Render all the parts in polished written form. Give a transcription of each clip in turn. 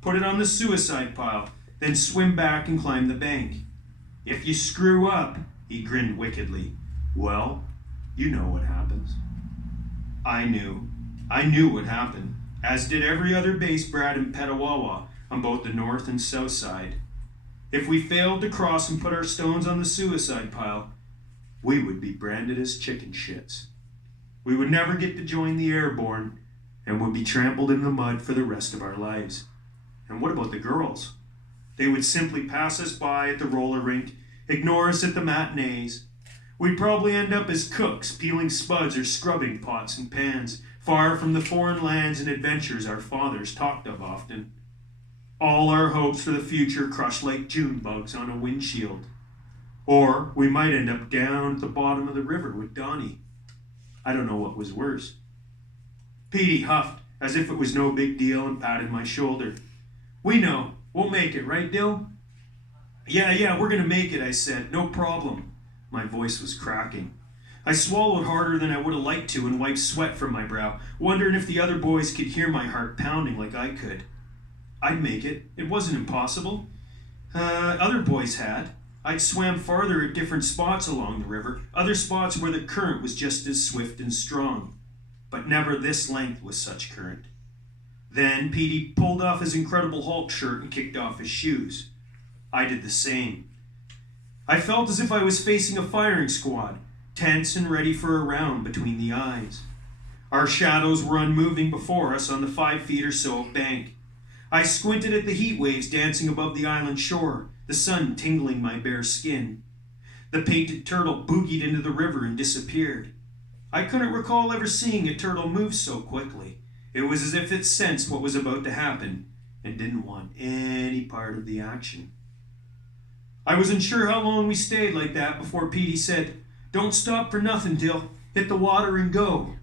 put it on the suicide pile, then swim back and climb the bank. If you screw up, he grinned wickedly, well, you know what happens. I knew what happened, as did every other base brat in Petawawa on both the north and south side. If we failed to cross and put our stones on the suicide pile, we would be branded as chicken shits. We would never get to join the airborne and would be trampled in the mud for the rest of our lives. And what about the girls? They would simply pass us by at the roller rink, ignore us at the matinees. We'd probably end up as cooks, peeling spuds or scrubbing pots and pans, far from the foreign lands and adventures our fathers talked of often. All our hopes for the future crushed like June bugs on a windshield. Or we might end up down at the bottom of the river with Donnie. I don't know what was worse. Petey huffed as if it was no big deal and patted my shoulder. We know. We'll make it, right, Dill? Yeah, we're going to make it, I said. No problem. My voice was cracking. I swallowed harder than I would have liked to and wiped sweat from my brow, wondering if the other boys could hear my heart pounding like I could. I'd make it. It wasn't impossible. Other boys had. I'd swam farther at different spots along the river, other spots where the current was just as swift and strong. But never this length with such current. Then Petey pulled off his Incredible Hulk shirt and kicked off his shoes. I did the same. I felt as if I was facing a firing squad, tense and ready for a round between the eyes. Our shadows were unmoving before us on the 5 feet or so of bank. I squinted at the heat waves dancing above the island shore, the sun tingling my bare skin. The painted turtle boogied into the river and disappeared. I couldn't recall ever seeing a turtle move so quickly. It was as if it sensed what was about to happen and didn't want any part of the action. I wasn't sure how long we stayed like that before Petey said, "Don't stop for nothing, Dill. Hit the water and go."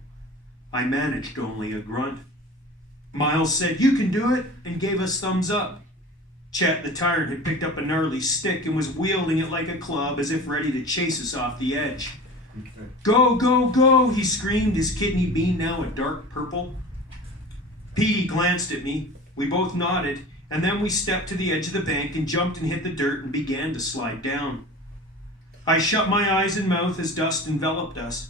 I managed only a grunt. Miles said, "You can do it," and gave us thumbs up. Chet the tyrant had picked up a gnarly stick and was wielding it like a club as if ready to chase us off the edge. "Go, go, go," he screamed, his kidney bean now a dark purple. Petey glanced at me. We both nodded, and then we stepped to the edge of the bank and jumped and hit the dirt and began to slide down. I shut my eyes and mouth as dust enveloped us.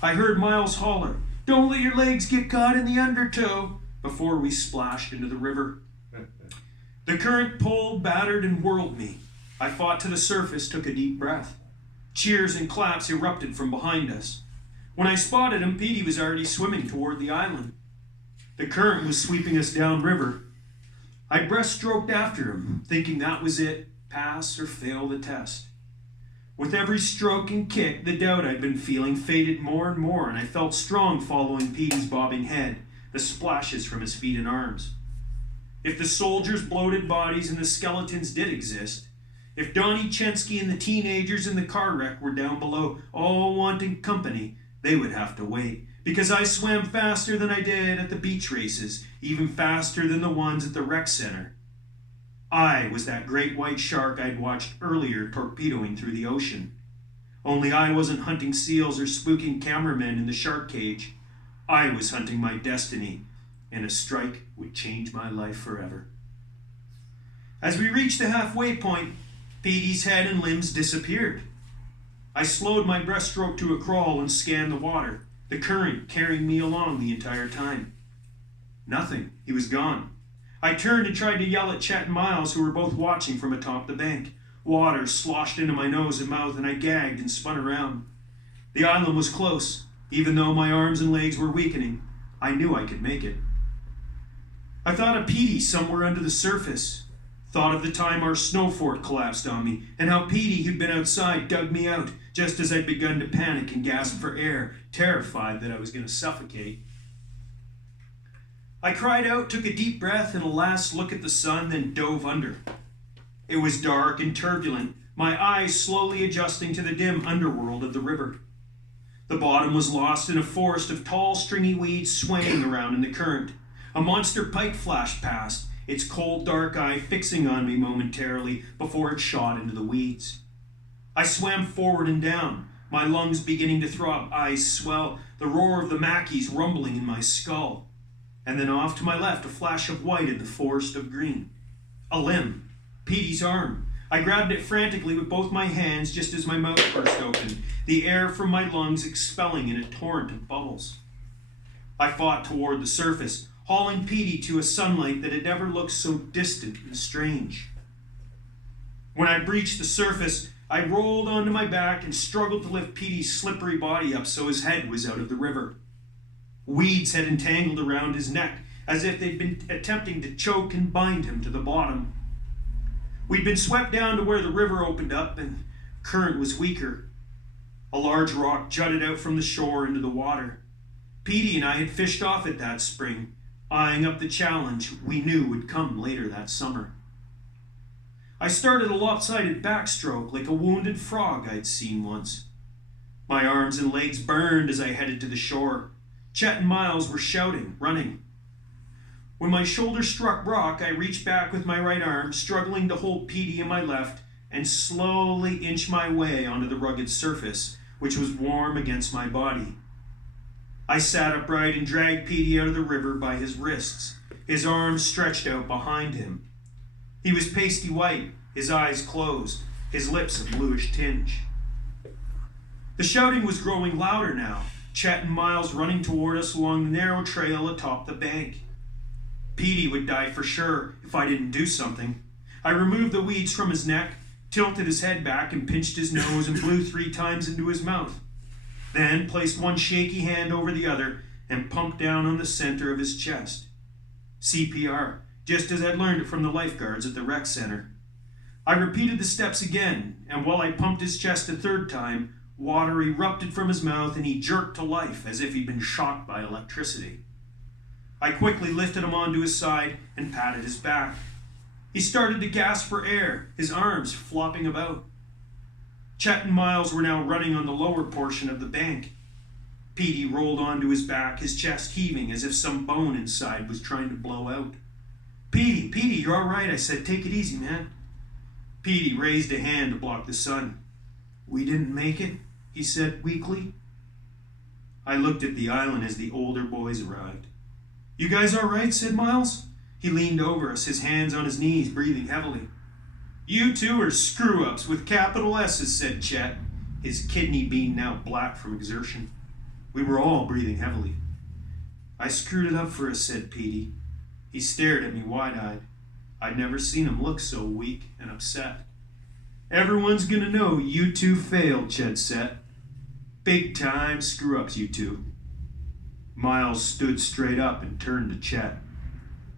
I heard Miles holler, "Don't let your legs get caught in the undertow," before we splashed into the river. The current pulled, battered, and whirled me. I fought to the surface, took a deep breath. Cheers and claps erupted from behind us. When I spotted him, Petey was already swimming toward the island. The current was sweeping us downriver. I breaststroked after him, thinking that was it, pass or fail the test. With every stroke and kick, the doubt I'd been feeling faded more and more, and I felt strong following Petey's bobbing head, the splashes from his feet and arms. If the soldiers' bloated bodies and the skeletons did exist, if Donnie Chensky and the teenagers in the car wreck were down below, all wanting company, they would have to wait, because I swam faster than I did at the beach races, even faster than the ones at the rec center. I was that great white shark I'd watched earlier torpedoing through the ocean. Only I wasn't hunting seals or spooking cameramen in the shark cage. I was hunting my destiny, and a strike would change my life forever. As we reached the halfway point, Petey's head and limbs disappeared. I slowed my breaststroke to a crawl and scanned the water, the current carrying me along the entire time. Nothing. He was gone. I turned and tried to yell at Chet and Miles, who were both watching from atop the bank. Water sloshed into my nose and mouth, and I gagged and spun around. The island was close. Even though my arms and legs were weakening, I knew I could make it. I thought of Petey somewhere under the surface. Thought of the time our snow fort collapsed on me, and how Petey, who'd been outside, dug me out just as I'd begun to panic and gasp for air, terrified that I was going to suffocate. I cried out, took a deep breath, and a last look at the sun, then dove under. It was dark and turbulent, my eyes slowly adjusting to the dim underworld of the river. The bottom was lost in a forest of tall, stringy weeds swaying around in the current. A monster pike flashed past, its cold, dark eye fixing on me momentarily before it shot into the weeds. I swam forward and down, my lungs beginning to throb, eyes swell, the roar of the Mackies rumbling in my skull. and then off to my left a flash of white in the forest of green. A limb. Petey's arm. I grabbed it frantically with both my hands just as my mouth burst open, the air from my lungs expelling in a torrent of bubbles. I fought toward the surface, hauling Petey to a sunlight that had never looked so distant and strange. When I breached the surface, I rolled onto my back and struggled to lift Petey's slippery body up so his head was out of the river. Weeds had entangled around his neck, as if they'd been attempting to choke and bind him to the bottom. We'd been swept down to where the river opened up and the current was weaker. A large rock jutted out from the shore into the water. Petey and I had fished off it that spring, eyeing up the challenge we knew would come later that summer. I started a lopsided backstroke like a wounded frog I'd seen once. My arms and legs burned as I headed to the shore. Chet and Miles were shouting, running. When my shoulder struck rock, I reached back with my right arm, struggling to hold Petey in my left, and slowly inch my way onto the rugged surface, which was warm against my body. I sat upright and dragged Petey out of the river by his wrists, his arms stretched out behind him. He was pasty white, his eyes closed, his lips a bluish tinge. The shouting was growing louder now, Chet and Miles running toward us along the narrow trail atop the bank. Petey would die for sure if I didn't do something. I removed the weeds from his neck, tilted his head back and pinched his nose and blew 3 times into his mouth. Then placed one shaky hand over the other and pumped down on the center of his chest. CPR, just as I'd learned it from the lifeguards at the rec center. I repeated the steps again, and while I pumped his chest a 3rd time, water erupted from his mouth and he jerked to life as if he'd been shocked by electricity. I quickly lifted him onto his side and patted his back. He started to gasp for air, his arms flopping about. Chet and Miles were now running on the lower portion of the bank. Petey rolled onto his back, his chest heaving as if some bone inside was trying to blow out. Petey, you're all right, I said. Take it easy, man. Petey raised a hand to block the sun. We didn't make it, he said weakly. I looked at the island as the older boys arrived. You guys all right, said Miles. He leaned over us, his hands on his knees, breathing heavily. You two are screw-ups with capital S's, said Chet, his kidney being now black from exertion. We were all breathing heavily. I screwed it up for us, said Petey. He stared at me wide-eyed. I'd never seen him look so weak and upset. Everyone's gonna know you two failed, Chet said. Big-time screw-ups, you two. Miles stood straight up and turned to Chet.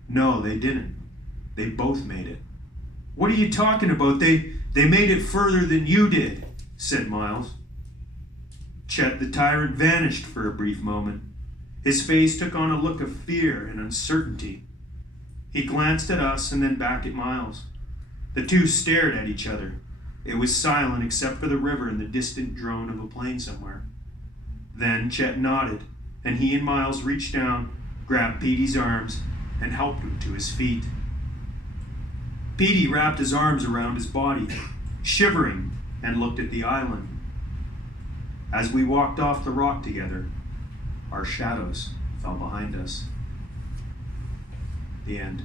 No, they didn't. They both made it. What are you talking about? They made it further than you did, said Miles. Chet the tyrant vanished for a brief moment. His face took on a look of fear and uncertainty. He glanced at us and then back at Miles. The two stared at each other. It was silent except for the river and the distant drone of a plane somewhere. Then Chet nodded, and he and Miles reached down, grabbed Petey's arms, and helped him to his feet. Petey wrapped his arms around his body, shivering, and looked at the island. As we walked off the rock together, our shadows fell behind us. The end.